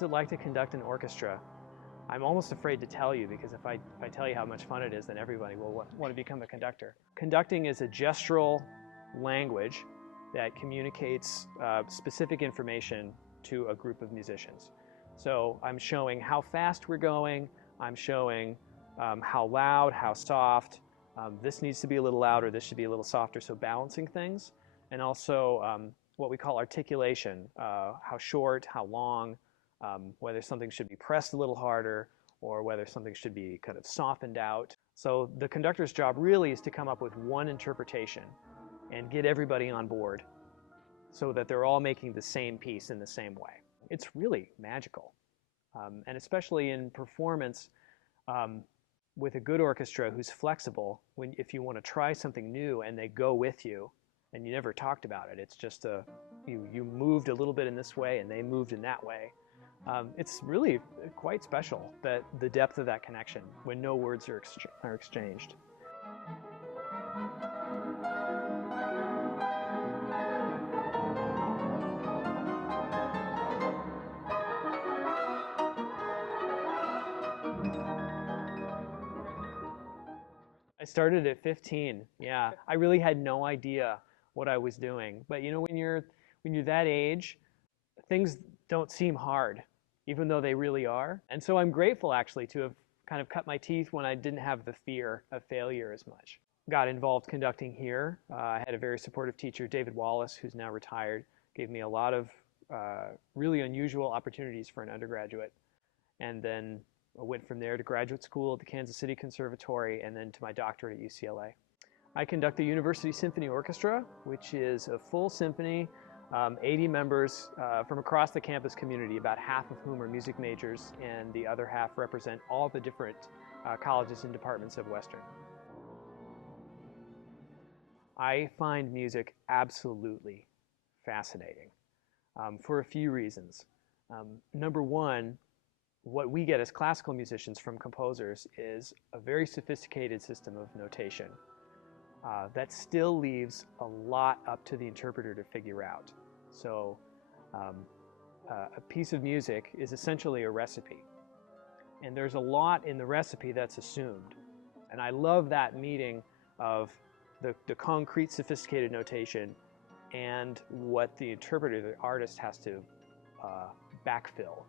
What's it like to conduct an orchestra? I'm almost afraid to tell you, because if I tell you how much fun it is, then everybody will want to become a conductor. Conducting is a gestural language that communicates specific information to a group of musicians. So I'm showing how fast we're going, I'm showing how loud, how soft, this needs to be a little louder, this should be a little softer, so balancing things. And also what we call articulation, how short, how long, whether something should be pressed a little harder or whether something should be kind of softened out. So the conductor's job really is to come up with one interpretation and get everybody on board so that they're all making the same piece in the same way. It's really magical. And especially in performance with a good orchestra who's flexible, if you want to try something new and they go with you and you never talked about it, it's just you moved a little bit in this way and they moved in that way. It's really quite special, that the depth of that connection when no words are exchanged. I started at 15. Yeah, I really had no idea what I was doing. But you know, when you're that age, things don't seem hard, even though they really are. And so I'm grateful actually to have kind of cut my teeth when I didn't have the fear of failure as much. Got involved conducting here. I had a very supportive teacher, David Wallace, who's now retired, gave me a lot of really unusual opportunities for an undergraduate. And then I went from there to graduate school at the Kansas City Conservatory and then to my doctorate at UCLA. I conduct the University Symphony Orchestra, which is a full symphony, 80 members from across the campus community, about half of whom are music majors and the other half represent all the different colleges and departments of Western. I find music absolutely fascinating for a few reasons. Number one, what we get as classical musicians from composers is a very sophisticated system of notation that still leaves a lot up to the interpreter to figure out. So a piece of music is essentially a recipe, and there's a lot in the recipe that's assumed. And I love that meeting of the concrete sophisticated notation and what the interpreter, the artist, has to backfill.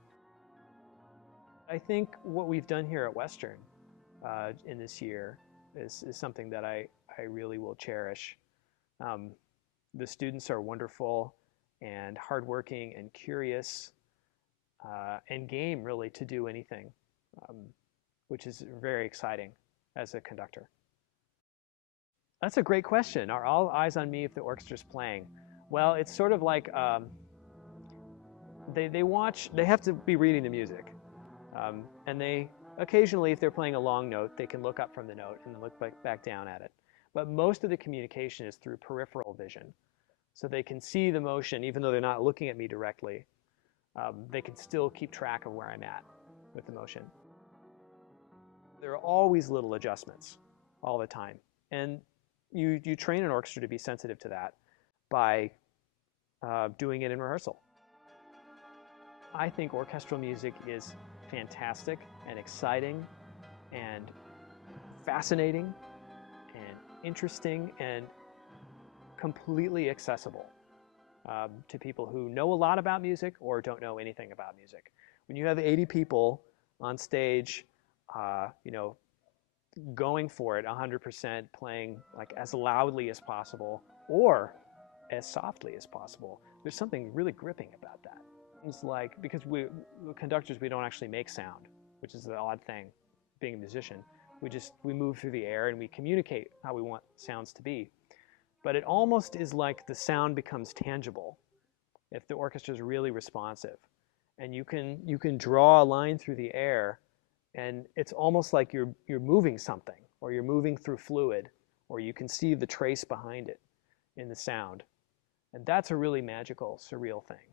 I think what we've done here at Western in this year is something that I really will cherish. The students are wonderful and hardworking and curious and game really to do anything, which is very exciting as a conductor. That's a great question. Are all eyes on me if the orchestra's playing? Well, it's sort of like they have to be reading the music. And they occasionally, if they're playing a long note, they can look up from the note and then look back down at it. But most of the communication is through peripheral vision. So they can see the motion, even though they're not looking at me directly. They can still keep track of where I'm at with the motion. There are always little adjustments all the time. And you train an orchestra to be sensitive to that by doing it in rehearsal. I think orchestral music is fantastic and exciting and fascinating and interesting and completely accessible to people who know a lot about music or don't know anything about music. When you have 80 people on stage, you know, going for it 100%, playing like as loudly as possible or as softly as possible, there's something really gripping about that. It's like, because we conductors, we don't actually make sound, which is the odd thing being a musician. We move through the air and we communicate how we want sounds to be. But it almost is like the sound becomes tangible if the orchestra is really responsive. And you can draw a line through the air and it's almost like you're moving something, or you're moving through fluid, or you can see the trace behind it in the sound. And that's a really magical, surreal thing.